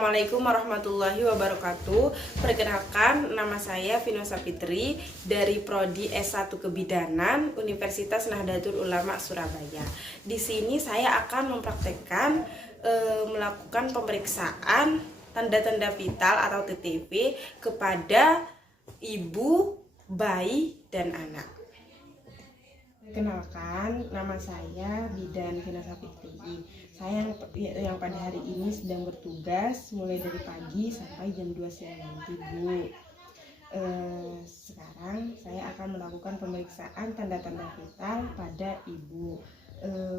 Assalamualaikum warahmatullahi wabarakatuh. Perkenalkan, nama saya Vinosa Fitri dari Prodi S1 Kebidanan Universitas Nahdlatul Ulama Surabaya. Di sini saya akan mempraktekkan melakukan pemeriksaan tanda-tanda vital atau TTV kepada ibu, bayi, dan anak. Kenalkan, nama saya Bidan Vinosa Fitri. Saya yang pada hari ini sedang bertugas mulai dari pagi sampai jam 2 siang nanti, Bu. Sekarang saya akan melakukan pemeriksaan tanda-tanda vital pada ibu.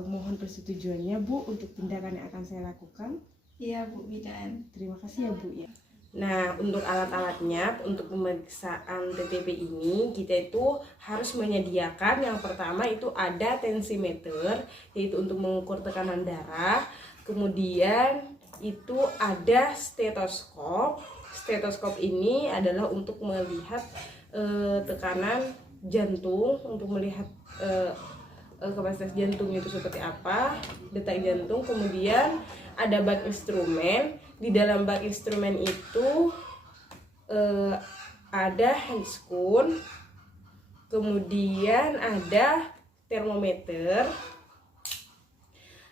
Mohon persetujuannya, Bu, untuk tindakan yang akan saya lakukan. Iya, Bu Bidan. Terima kasih ya, Bu ya. Nah, untuk alat-alatnya, untuk pemeriksaan TTV ini kita itu harus menyediakan, yang pertama itu ada tensimeter, yaitu untuk mengukur tekanan darah. Kemudian itu ada stetoskop. Stetoskop ini adalah untuk melihat tekanan jantung, untuk melihat kapasitas jantung itu seperti apa, detak jantung. Kemudian ada bak instrumen. Di dalam bak instrumen itu ada handscoon, kemudian ada termometer.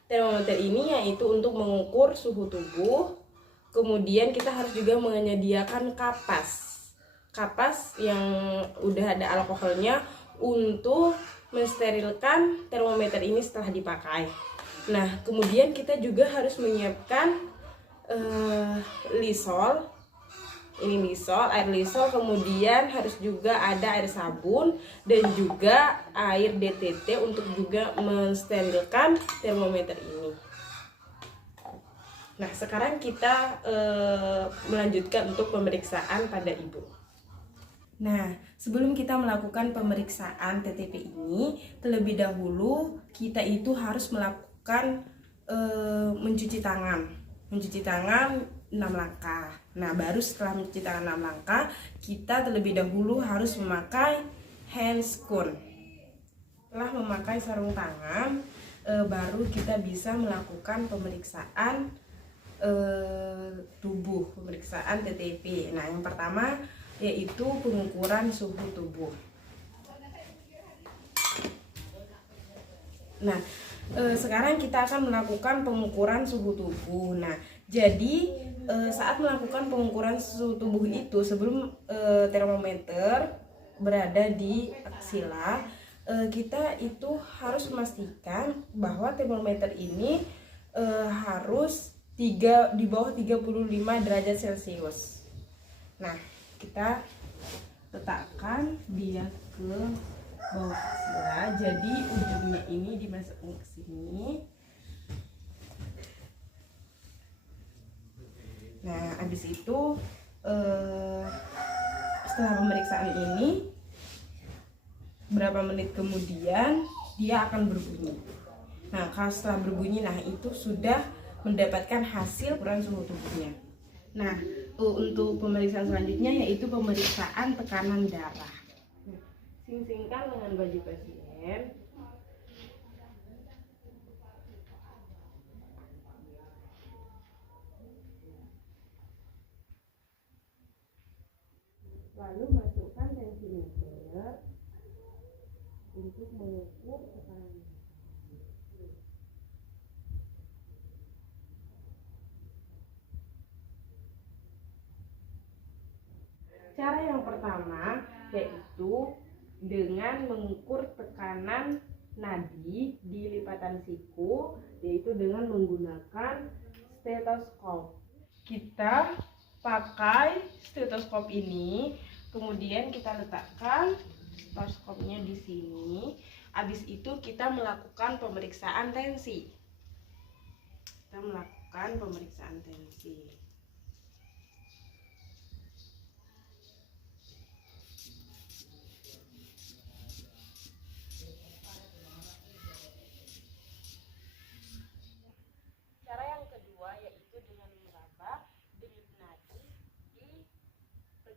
Termometer ini yaitu untuk mengukur suhu tubuh. Kemudian kita harus juga menyediakan kapas. Kapas yang udah ada alkoholnya untuk mensterilkan termometer ini setelah dipakai. Nah, kemudian kita juga harus menyiapkan lisol. Ini lisol, air lisol. Kemudian harus juga ada air sabun dan juga air DTT untuk juga mensterilkan termometer ini. Nah, sekarang kita melanjutkan untuk pemeriksaan pada ibu. Nah, sebelum kita melakukan pemeriksaan TTV ini, terlebih dahulu kita itu harus melakukan mencuci tangan. Mencuci tangan 6 langkah. Nah, baru setelah mencuci tangan 6 langkah, kita terlebih dahulu harus memakai handscoon. Setelah memakai sarung tangan, baru kita bisa melakukan pemeriksaan tubuh, pemeriksaan TTV. Nah, yang pertama yaitu pengukuran suhu tubuh. Nah, sekarang kita akan melakukan pengukuran suhu tubuh. Nah, jadi saat melakukan pengukuran suhu tubuh itu, sebelum termometer berada di aksila, kita itu harus memastikan bahwa termometer ini harus di bawah 35 derajat Celcius. Nah, kita letakkan dia ke bawah aksila, jadi ujungnya ini dimasukkan ke sini. Nah, habis itu setelah pemeriksaan ini, berapa menit kemudian dia akan berbunyi. Nah, kalau setelah berbunyi, nah itu sudah mendapatkan hasil ukuran suhu tubuhnya. Nah, untuk pemeriksaan selanjutnya yaitu pemeriksaan tekanan darah. Sing-singkan dengan baju pasien. Lalu masukkan tensimeter untuk mengukur tekanan. Cara yang pertama yaitu dengan mengukur tekanan nadi di lipatan siku, yaitu dengan menggunakan stetoskop. Kita pakai stetoskop ini, kemudian kita letakkan stetoskopnya di sini. Habis itu kita melakukan pemeriksaan tensi. Kita melakukan pemeriksaan tensi.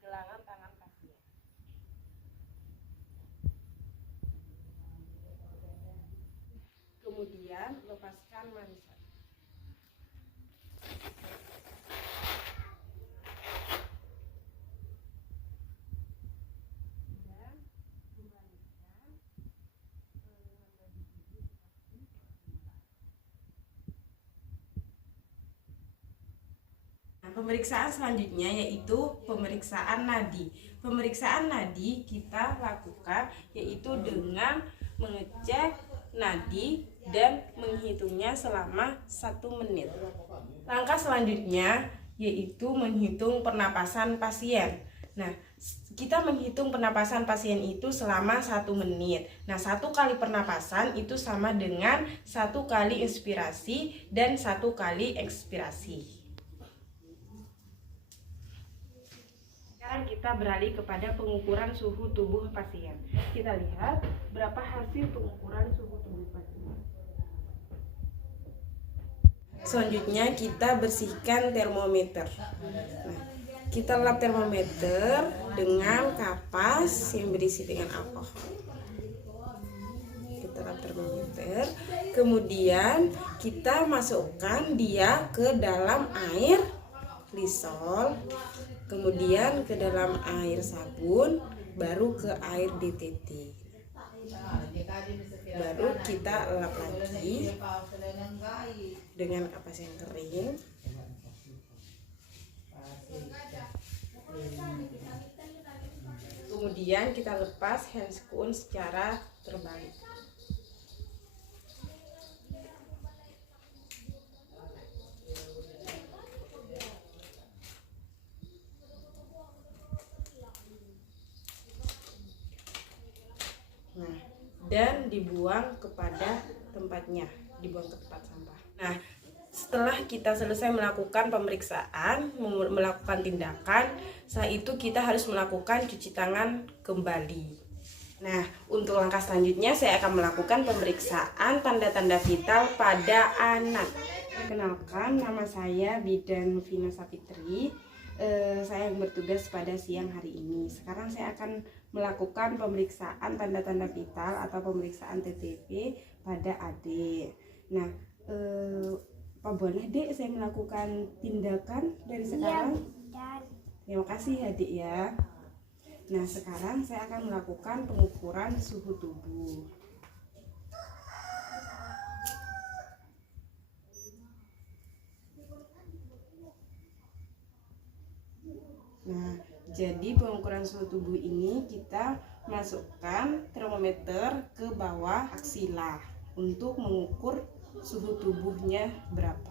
Pergelangan tangan pasien. Kemudian lepaskan manisan. Pemeriksaan selanjutnya yaitu pemeriksaan nadi. Pemeriksaan nadi kita lakukan yaitu dengan mengecek nadi dan menghitungnya selama 1 menit. Langkah selanjutnya yaitu menghitung pernapasan pasien. Nah, kita menghitung pernapasan pasien itu selama 1 menit. Nah, 1 kali pernapasan itu sama dengan 1 kali inspirasi dan 1 kali ekspirasi. Sekarang kita beralih kepada pengukuran suhu tubuh pasien. Kita lihat berapa hasil pengukuran suhu tubuh pasien. Selanjutnya kita bersihkan termometer. Nah, kita lap termometer dengan kapas yang berisi dengan alkohol. Kita lap termometer, kemudian kita masukkan dia ke dalam air Lysol, kemudian ke dalam air sabun, baru ke air DTT. Baru kita lap lagi dengan kapas yang kering. Kemudian kita lepas handscoon secara terbalik. Nah, dan dibuang kepada tempatnya, dibuang ke tempat sampah. Nah, setelah kita selesai melakukan pemeriksaan, melakukan tindakan, setelah itu kita harus melakukan cuci tangan kembali. Nah, untuk langkah selanjutnya saya akan melakukan pemeriksaan tanda-tanda vital pada anak. Perkenalkan, nama saya Bidan Vina Sapitri. Saya yang bertugas pada siang hari ini. Sekarang saya akan melakukan pemeriksaan tanda-tanda vital atau pemeriksaan TTP pada adik. Nah, apa boleh Dek saya melakukan tindakan dari sekarang? Ya, terima kasih adik ya. Nah, sekarang saya akan melakukan pengukuran suhu tubuh. Nah, jadi pengukuran suhu tubuh ini kita masukkan termometer ke bawah aksila untuk mengukur suhu tubuhnya berapa.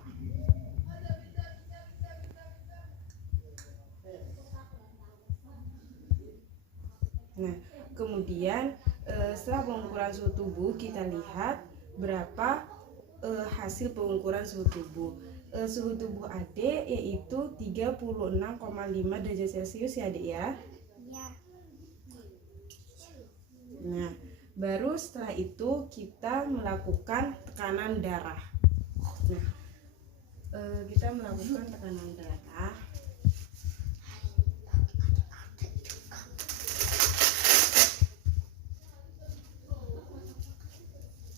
Nah, kemudian setelah pengukuran suhu tubuh kita lihat berapa hasil pengukuran suhu tubuh. Suhu tubuh adik yaitu 36,5 derajat Celcius ya adik ya. Ya. Nah, baru setelah itu kita melakukan tekanan darah. Nah, kita melakukan tekanan darah.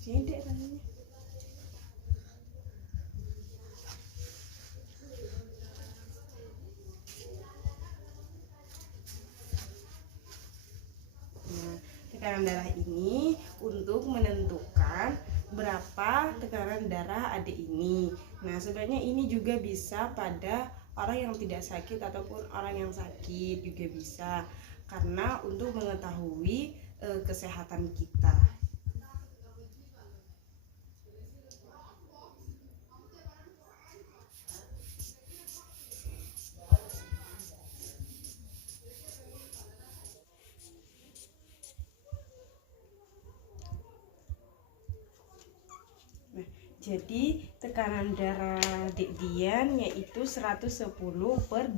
Jadi tangannya. Tekanan darah ini untuk menentukan berapa tekanan darah adik ini. Nah, sebenarnya ini juga bisa pada orang yang tidak sakit ataupun orang yang sakit juga bisa, karena untuk mengetahui kesehatan kita. Jadi tekanan darah Dek Dian yaitu 110/80.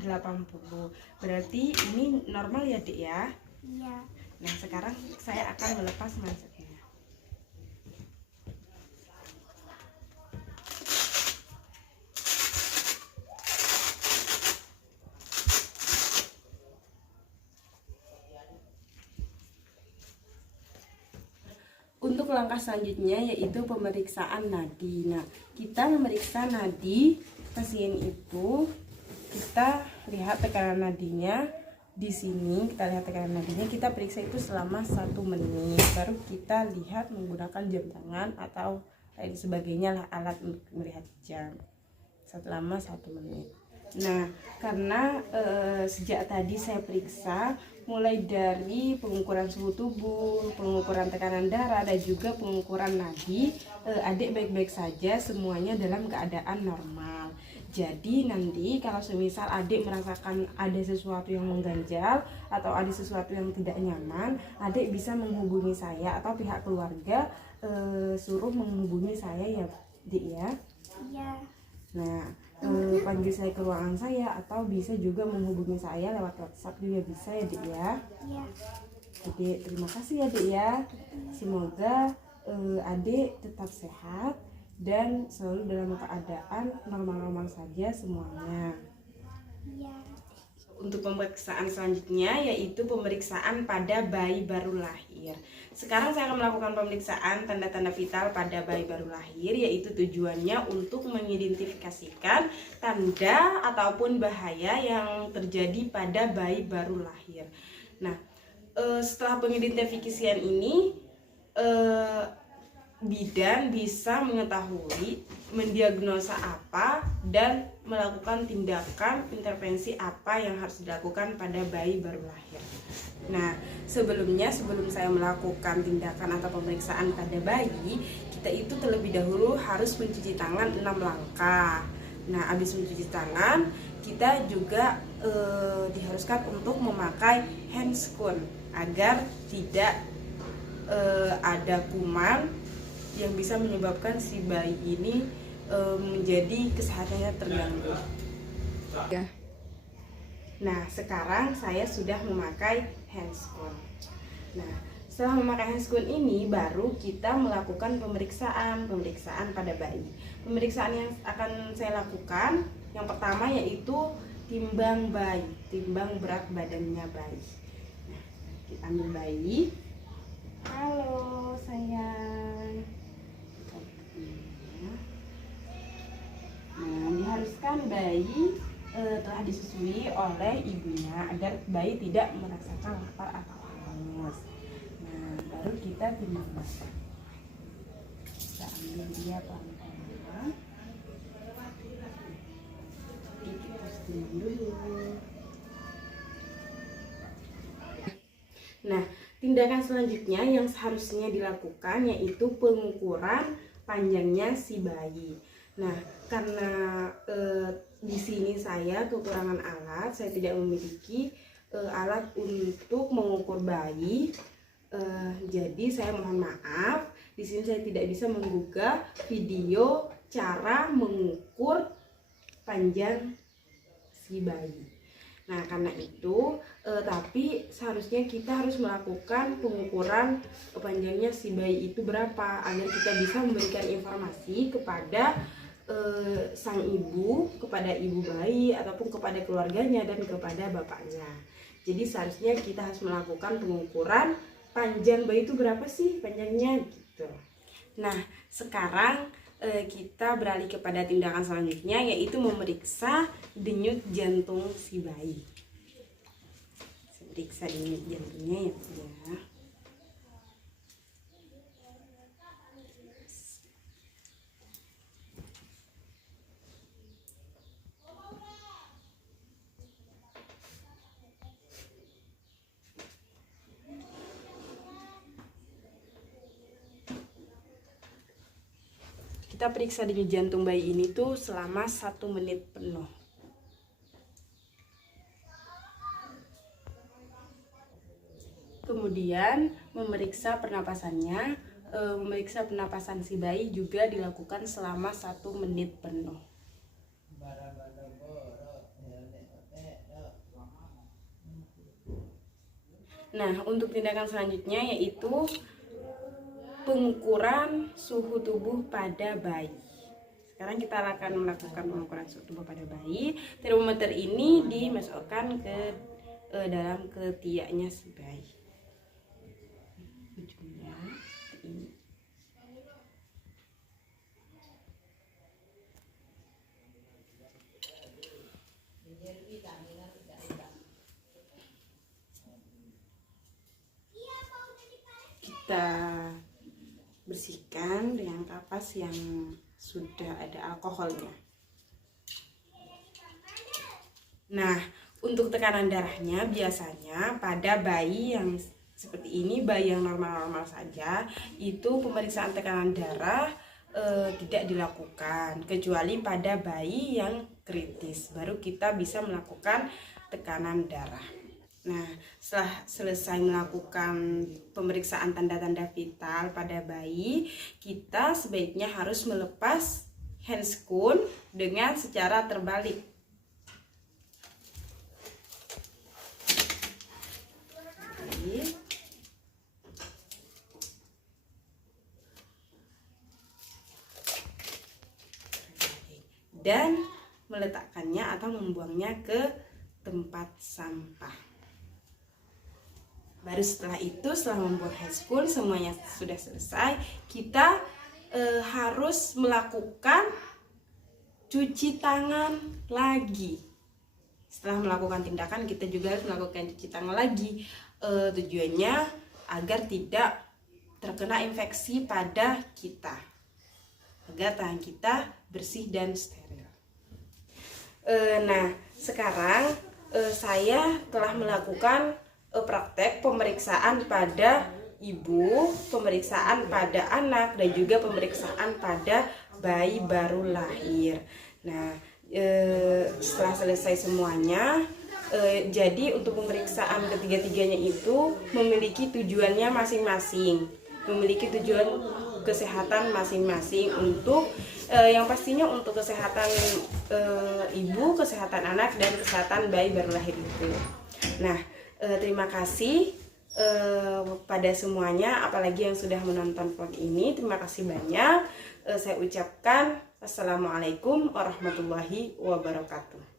Berarti ini normal ya Dek ya? Iya. Nah, sekarang saya akan melepas masknya. Untuk langkah selanjutnya yaitu pemeriksaan nadi. Nah, kita memeriksa nadi pasien itu, kita lihat tekanan nadinya di sini. Kita lihat tekanan nadinya, kita periksa itu selama 1 menit. Baru kita lihat menggunakan jam tangan atau lain sebagainya lah, alat untuk melihat jam selama 1 menit. Nah, karena sejak tadi saya periksa mulai dari pengukuran suhu tubuh, pengukuran tekanan darah, dan juga pengukuran nadi, adik baik-baik saja, semuanya dalam keadaan normal. Jadi nanti kalau semisal adik merasakan ada sesuatu yang mengganjal atau ada sesuatu yang tidak nyaman, adik bisa menghubungi saya atau pihak keluarga suruh menghubungi saya ya, Dik ya. Iya. Nah, panggil saya ke ruangan saya atau bisa juga menghubungi saya lewat WhatsApp juga bisa ya, Dik ya. Iya. Adik, terima kasih ya, Dik ya. Semoga adik tetap sehat dan selalu dalam keadaan normal-normal saja semuanya. Iya. Untuk pemeriksaan selanjutnya yaitu pemeriksaan pada bayi baru lahir. Sekarang saya akan melakukan pemeriksaan tanda-tanda vital pada bayi baru lahir, yaitu tujuannya untuk mengidentifikasikan tanda ataupun bahaya yang terjadi pada bayi baru lahir. Nah, setelah pengidentifikasian ini bidan bisa mengetahui, mendiagnosa apa, dan melakukan tindakan intervensi apa yang harus dilakukan pada bayi baru lahir. Nah, sebelum saya melakukan tindakan atau pemeriksaan pada bayi, kita itu terlebih dahulu harus mencuci tangan 6 langkah. Nah, habis mencuci tangan, kita juga diharuskan untuk memakai handscoon agar tidak ada kuman yang bisa menyebabkan si bayi ini menjadi kesehatannya terganggu. Ya. Nah, sekarang saya sudah memakai handscoon. Nah, setelah memakai handscoon ini baru kita melakukan pemeriksaan pada bayi. Pemeriksaan yang akan saya lakukan yang pertama yaitu timbang bayi, timbang berat badannya bayi. Nah, kita ambil bayi. Halo sayang. Nah, diharuskan bayi telah disusui oleh ibunya agar bayi tidak merasakan lapar atau haus. Nah, baru kita timbang berat. Kita ambil dia pelan-pelan. Kita harus timbang dulu. Nah, tindakan selanjutnya yang seharusnya dilakukan yaitu pengukuran panjangnya si bayi. Nah, karena di sini saya kekurangan alat, saya tidak memiliki alat untuk mengukur bayi. Jadi saya mohon maaf, di sini saya tidak bisa menggugah video cara mengukur panjang si bayi. Nah, karena itu tapi seharusnya kita harus melakukan pengukuran panjangnya si bayi itu berapa agar kita bisa memberikan informasi kepada sang ibu, kepada ibu bayi ataupun kepada keluarganya dan kepada bapaknya. Jadi seharusnya kita harus melakukan pengukuran panjang bayi itu berapa sih panjangnya gitu. Nah, sekarang kita beralih kepada tindakan selanjutnya yaitu memeriksa denyut jantung si bayi. Saya periksa denyut jantungnya ya. Kita periksa denyut jantung bayi ini tuh selama 1 menit penuh. Kemudian memeriksa pernapasannya, memeriksa pernapasan si bayi juga dilakukan selama 1 menit penuh. Nah, untuk tindakan selanjutnya yaitu pengukuran suhu tubuh pada bayi. Sekarang kita akan melakukan pengukuran suhu tubuh pada bayi. Termometer ini dimasukkan ke dalam ketiaknya si bayi. Ujungnya ini. Kita bersihkan dengan kapas yang sudah ada alkoholnya. Nah, untuk tekanan darahnya biasanya pada bayi yang seperti ini, bayi yang normal-normal saja, itu pemeriksaan tekanan darah tidak dilakukan kecuali pada bayi yang kritis, baru kita bisa melakukan tekanan darah. Nah, setelah selesai melakukan pemeriksaan tanda-tanda vital pada bayi, kita sebaiknya harus melepas handscoon dengan secara terbalik. Dan meletakkannya atau membuangnya ke tempat sampah. Baru setelah itu, setelah membuang handscoon semuanya sudah selesai, kita harus melakukan cuci tangan lagi. Setelah melakukan tindakan, kita juga harus melakukan cuci tangan lagi. Tujuannya agar tidak terkena infeksi pada kita, agar tangan kita bersih dan steril. Nah, sekarang saya telah melakukan praktek pemeriksaan pada ibu, pemeriksaan pada anak, dan juga pemeriksaan pada bayi baru lahir. Nah, setelah selesai semuanya, jadi untuk pemeriksaan ketiga-tiganya itu memiliki tujuannya masing-masing, memiliki tujuan kesehatan masing-masing. Untuk yang pastinya untuk kesehatan ibu, kesehatan anak, dan kesehatan bayi baru lahir itu. Nah, terima kasih pada semuanya, apalagi yang sudah menonton vlog ini. Terima kasih banyak. Saya ucapkan Assalamualaikum warahmatullahi wabarakatuh.